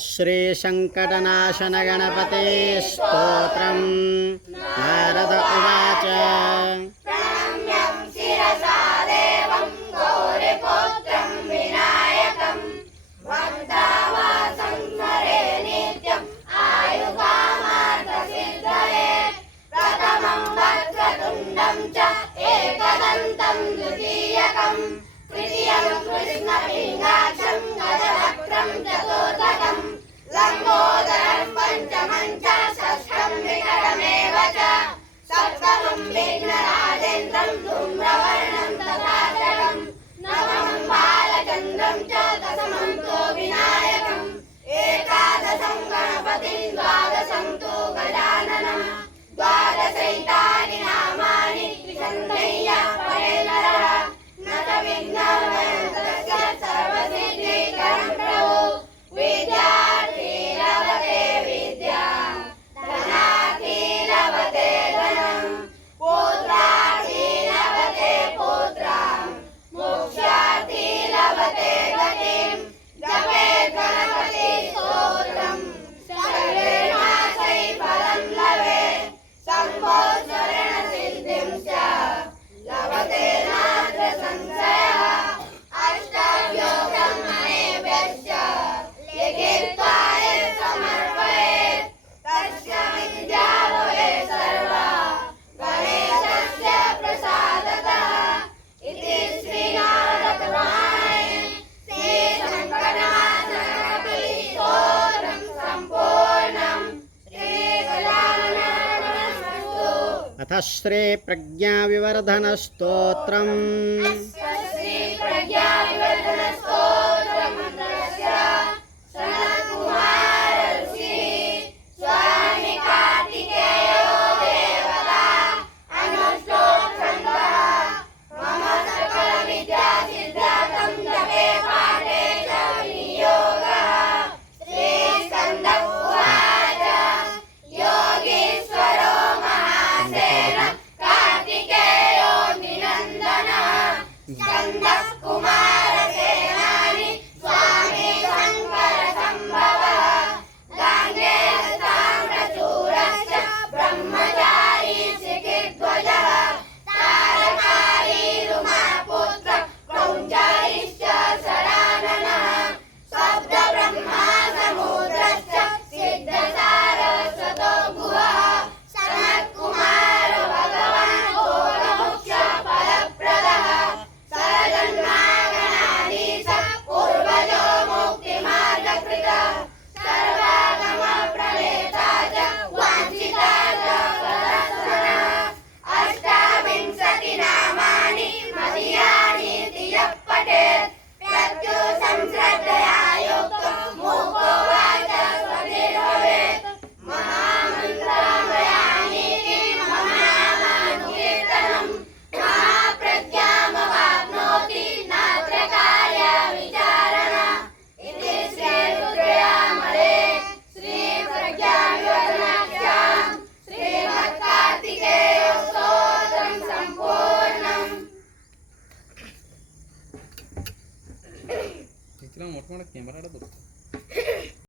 श्री संकटनाशन गणपते स्तोत्रं नारद उवाच शिरसा देवं गौरीपुत्रं विनायकं वक्तावासं स्मरे नित्यम् आयुकामार्थसिद्धये प्रथमं वक्रतुण्डं च एकदन्तं द्वितीयकं तृतीयं कृष्णपिङ्गाक्षं गजवक्त्रं चतुर्थकं लम्बोदरं पञ्चमं च षष्ठं विकटमेव च सप्तमं विघ्नराजेन्द्रं धूम्रवर्णं तथाष्टकं नवमं बालचन्द्रं च दशमं तु विनायकम् एकादशं गणपतिं द्वादशं तु गजाननं द्वादशैतानि नामानि विशन्धय्य परे नरः न च विघ्नमयन्तस्य सर्वसिद्धिकरं प्रभु विद्यार्थी लभते विद्यां धनार्थी लभते धनं पुत्रार्थी लभते पुत्रां मोक्षार्थी लभते गतिं जपेत् गणपति स्तोत्रं सर्वेणार्थै फलं लभेत् सम्भोत्सरेण सिद्धिं च लभते नात्र संशयः अष्टभ्यो ब्रह्मणेभ्यश्च लिखित्वा यत् समर्पयेत् तस्य विद्या भवेत् सर्वा गणेशस्य प्रसादतः इति श्रीनारदपुराणे श्रीसंकटनाशनगणपतिस्तोत्रं सम्पूर्णम् श्रीगजाननार्पणमस्तु। अथ श्री प्रज्ञाविवर्धन स्तोत्रम् श्री प्रज्ञाविवर्धनस्तोत्रमन्त्रस्य सनत्कुमार ऋषिः स्वामी कार्तिकेयो देवता अनुष्ठोत्सङ्गः मम सकलविद्यासिद्ध्यर्थं जपे पाठे च विनियोगः श्रीस्कन्द उवाच योगीश्वरो महासेन कार्तिकेयो निनन्दनः स्कन्दः कुमारसेनानि स्वामी शङ्करसम्भवः गाङ्गेयताम्रचूरश्च ब्रह्मचारी शिखिध्वजः तारकारी रुमापुत्र क्रौञ्चारीश्च षडाननः शब्दब्रह्मा समुद्रश्च सिद्धसारस्वतो भुवः सनत्कुमार भगवान् घोरमुख्यफलप्रदः सरजन्मागणाधीश पूर्वजो मुक्तिमार्गकृतः सर्वागमप्रणेता च वाञ्छिता च प्रदर्शनः अष्टाविंशति नामानि मदीयानीति यः पठेत् प्रत्युसंश्रद्धया युक्तो मूको वाचस्पतिर्भवेत् महामन्त्रमयानीति मम नामानुकीर्तनं महाप्रज्ञामवाप्नोति नात्र कार्यविचारणा इति श्रीरुद्रयामले श्रीप्रज्ञाविवर्धनाख्यां श्रीमत्कार्तिकेयस्तोत्रं सम्पूर्णम्। इतना मोटा मोटा कैमरा